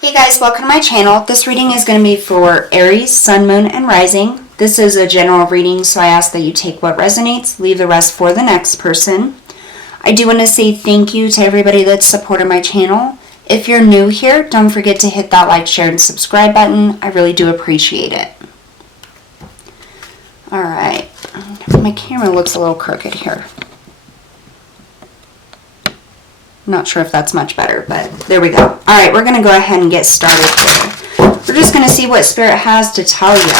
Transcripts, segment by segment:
Hey guys, welcome to my channel. This reading is going to be for Aries, Sun, Moon, and Rising. This is a general reading, so I ask that you take what resonates, leave the rest for the next person. I do want to say thank you to everybody that's supported my channel. If you're new here, don't forget to hit that like, share, and subscribe button. I really do appreciate it. Alright, my camera looks a little crooked here. Not sure if that's much better, but there we go. All right, we're going to go ahead and get started here. We're just going to see what Spirit has to tell you.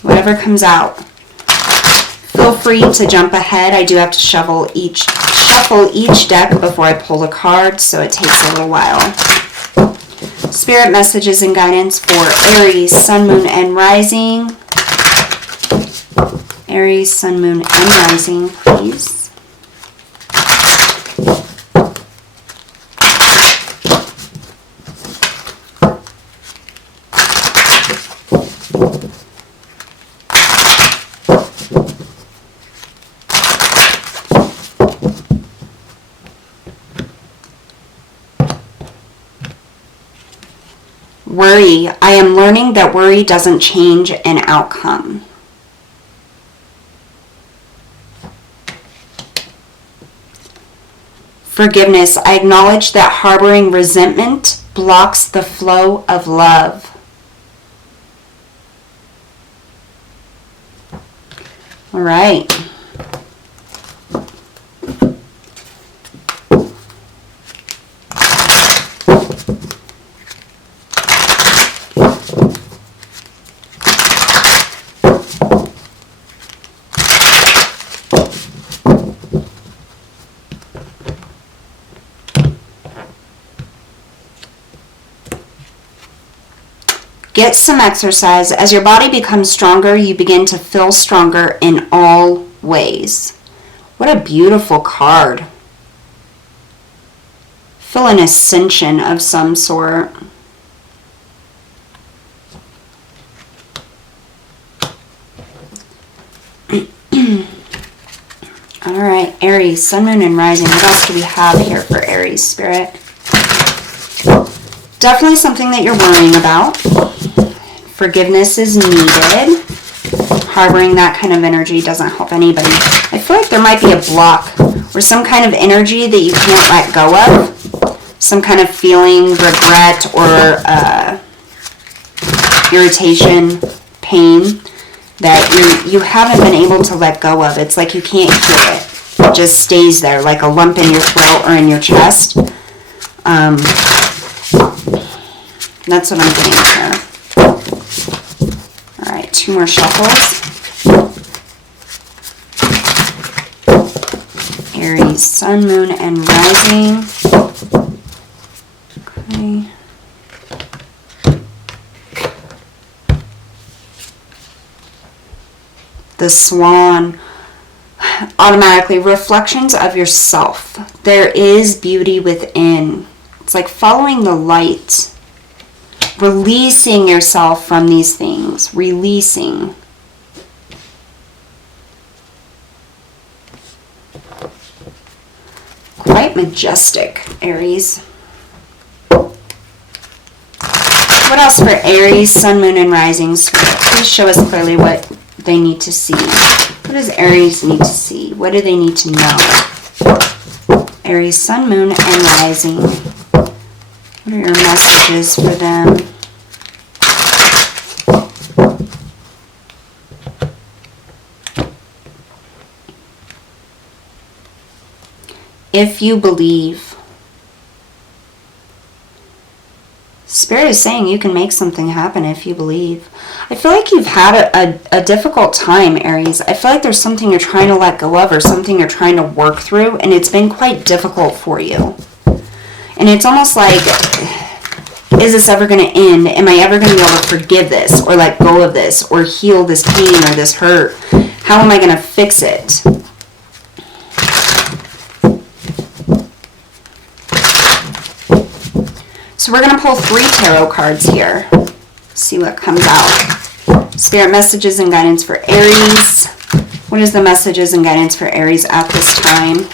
Whatever comes out. Feel free to jump ahead. I do have to shuffle each deck before I pull the card, so it takes a little while. Spirit messages and guidance for Aries, Sun, Moon, and Rising. Aries, Sun, Moon, and Rising, please. Worry. I am learning that worry doesn't change an outcome. Forgiveness. I acknowledge that harboring resentment blocks the flow of love. All right. Get some exercise. As your body becomes stronger, you begin to feel stronger in all ways. What a beautiful card. Feel an ascension of some sort. All right, Aries, Sun, Moon, and Rising. What else do we have here for Aries, Spirit? Definitely something that you're worrying about. Forgiveness is needed. Harboring that kind of energy doesn't help anybody. I feel like there might be a block or some kind of energy that you can't let go of. Some kind of feeling, regret, or irritation, pain that you haven't been able to let go of. It's like you can't hear it. It just stays there like a lump in your throat or in your chest. That's what I'm getting here. All right, 2 more shuffles. Aries, Sun, Moon, and Rising. Okay. The Swan. Automatically, reflections of yourself. There is beauty within. It's like following the light. Releasing yourself from these things. Releasing. Quite majestic, Aries. What else for Aries, Sun, Moon, and Rising? Please show us clearly what they need to see. What does Aries need to see? What do they need to know? Aries, Sun, Moon, and Rising. What are your messages for them? If you believe. Spirit is saying you can make something happen if you believe. I feel like you've had a difficult time, Aries. I feel like there's something you're trying to let go of or something you're trying to work through, and it's been quite difficult for you. And it's almost like, is this ever going to end? Am I ever going to be able to forgive this or let go of this or heal this pain or this hurt? How am I going to fix it? So we're going to pull 3 tarot cards here. See what comes out. Spirit messages and guidance for Aries. What is the messages and guidance for Aries at this time?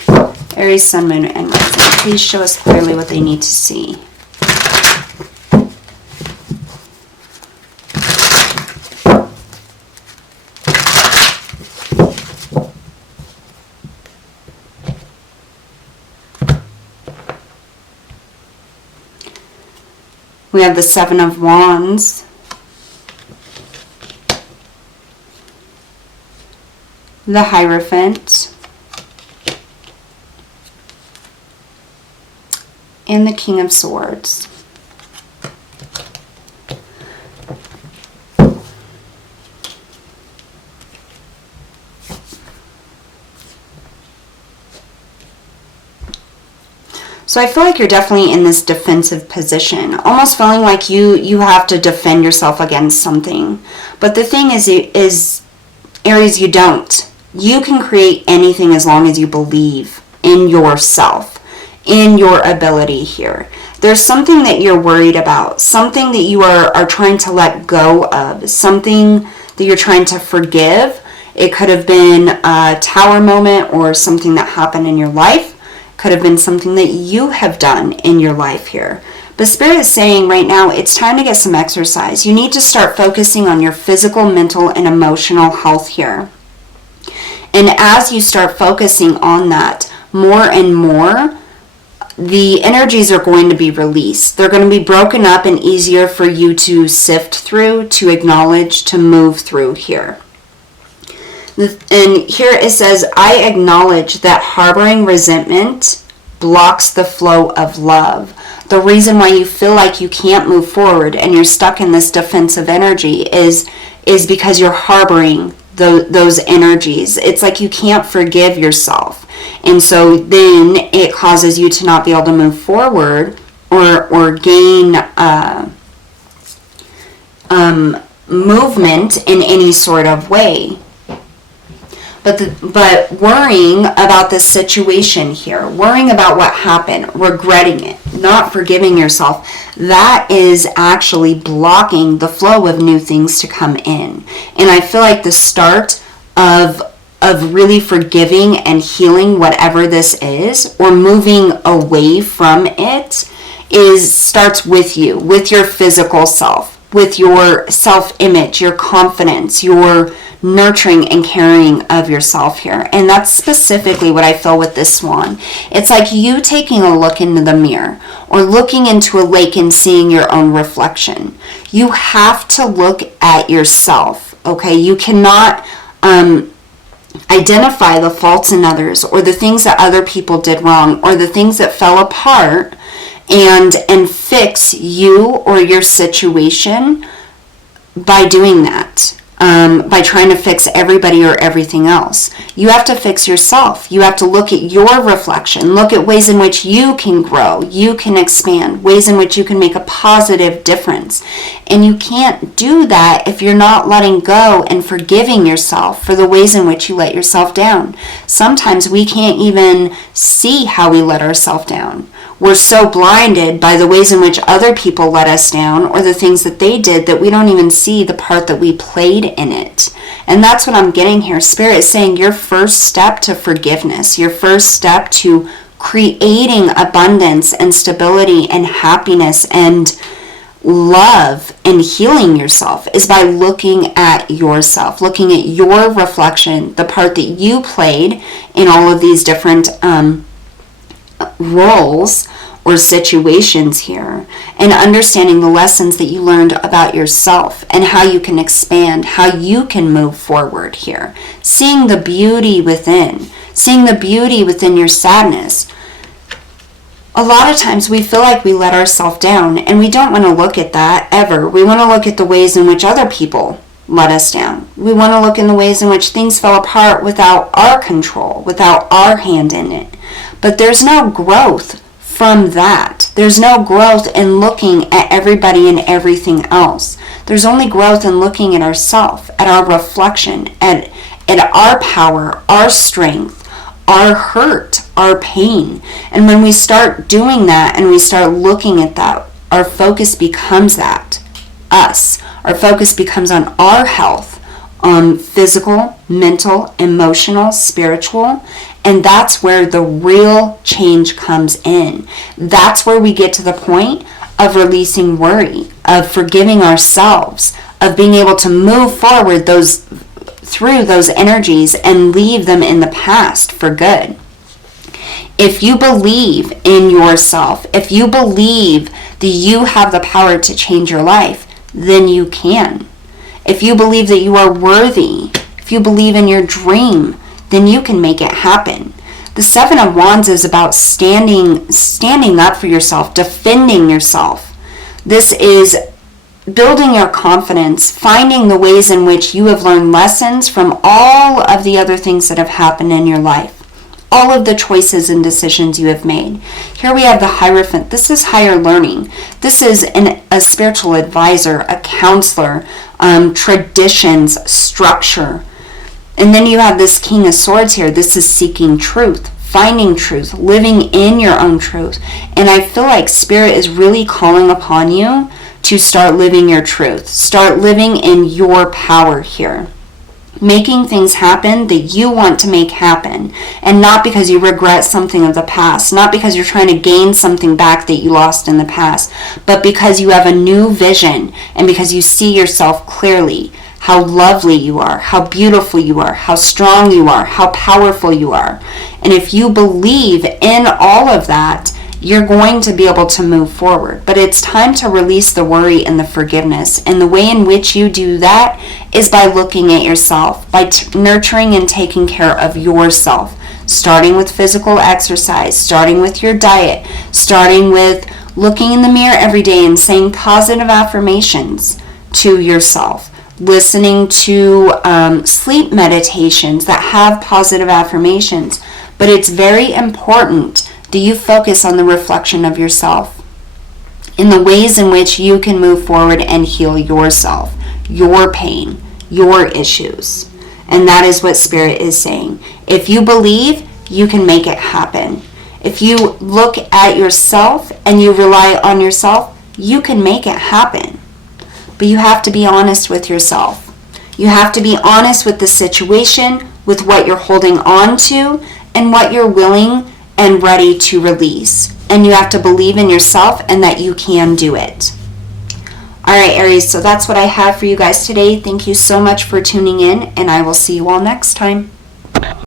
Aries, Sun, Moon, and Rising. Please show us clearly what they need to see. We have the Seven of Wands. The Hierophant. And the King of Swords. So I feel like you're definitely in this defensive position, almost feeling like you have to defend yourself against something. But the thing is Aries, you don't. You can create anything as long as you believe in yourself, in your ability here. There's something that you're worried about, something that you are trying to let go of, something that you're trying to forgive. It could have been a tower moment or something that happened in your life. Could have been something that you have done in your life here. But Spirit is saying right now, it's time to get some exercise. You need to start focusing on your physical, mental, and emotional health here. And as you start focusing on that more and more, the energies are going to be released. They're going to be broken up and easier for you to sift through, to acknowledge, to move through here. And here it says, I acknowledge that harboring resentment blocks the flow of love. The reason why you feel like you can't move forward and you're stuck in this defensive energy is because you're harboring those energies. It's like you can't forgive yourself. And so then it causes you to not be able to move forward or gain movement in any sort of way. But worrying about this situation here, worrying about what happened, regretting it, not forgiving yourself, that is actually blocking the flow of new things to come in. And I feel like the start of really forgiving and healing whatever this is, or moving away from it, starts with you, with your physical self, with your self-image, your confidence, your nurturing and caring of yourself here. And that's specifically what I feel with this swan. It's like you taking a look into the mirror or looking into a lake and seeing your own reflection. You have to look at yourself, okay? You cannot identify the faults in others or the things that other people did wrong or the things that fell apart and fix you or your situation by doing that. By trying to fix everybody or everything else. You have to fix yourself. You have to look at your reflection. Look at ways in which you can grow, you can expand, ways in which you can make a positive difference. And you can't do that if you're not letting go and forgiving yourself for the ways in which you let yourself down. Sometimes we can't even see how we let ourselves down. We're so blinded by the ways in which other people let us down or the things that they did that we don't even see the part that we played in it. And that's what I'm getting here. Spirit is saying your first step to forgiveness, your first step to creating abundance and stability and happiness and love and healing yourself is by looking at yourself, looking at your reflection, the part that you played in all of these different roles or situations here, and understanding the lessons that you learned about yourself and how you can expand, how you can move forward here. Seeing the beauty within your sadness. A lot of times we feel like we let ourselves down, and we don't want to look at that ever. We want to look at the ways in which other people let us down. We want to look in the ways in which things fell apart without our control, without our hand in it. But there's no growth from that. There's no growth in looking at everybody and everything else. There's only growth in looking at ourselves, at our reflection, at our power, our strength, our hurt, our pain. And when we start doing that and we start looking at that, our focus becomes us. Our focus becomes on our health, on physical, mental, emotional, spiritual. And that's where the real change comes in. That's where we get to the point of releasing worry, of forgiving ourselves, of being able to move forward through those energies and leave them in the past for good. If you believe in yourself, if you believe that you have the power to change your life, then you can. If you believe that you are worthy, if you believe in your dream, then you can make it happen. The Seven of Wands is about standing up for yourself, defending yourself. This is building your confidence, finding the ways in which you have learned lessons from all of the other things that have happened in your life. All of the choices and decisions you have made. Here we have the Hierophant. This is higher learning. This is a spiritual advisor, a counselor, traditions, structure. And then you have this King of Swords here. This is seeking truth, finding truth, living in your own truth. And I feel like Spirit is really calling upon you to start living your truth. Start living in your power here. Making things happen that you want to make happen, and not because you regret something of the past, not because you're trying to gain something back that you lost in the past, but because you have a new vision and because you see yourself clearly, how lovely you are, how beautiful you are, how strong you are, how powerful you are. And if you believe in all of that, you're going to be able to move forward. But it's time to release the worry and the forgiveness. And the way in which you do that is by looking at yourself, by nurturing and taking care of yourself. Starting with physical exercise, starting with your diet, starting with looking in the mirror every day and saying positive affirmations to yourself. Listening to sleep meditations that have positive affirmations. But it's very important that you focus on the reflection of yourself in the ways in which you can move forward and heal yourself, your pain, your issues. And that is what Spirit is saying. If you believe, you can make it happen. If you look at yourself and you rely on yourself, you can make it happen. But you have to be honest with yourself. You have to be honest with the situation, with what you're holding on to, and what you're willing and ready to release. And you have to believe in yourself and that you can do it. All right, Aries, so that's what I have for you guys today. Thank you so much for tuning in, and I will see you all next time.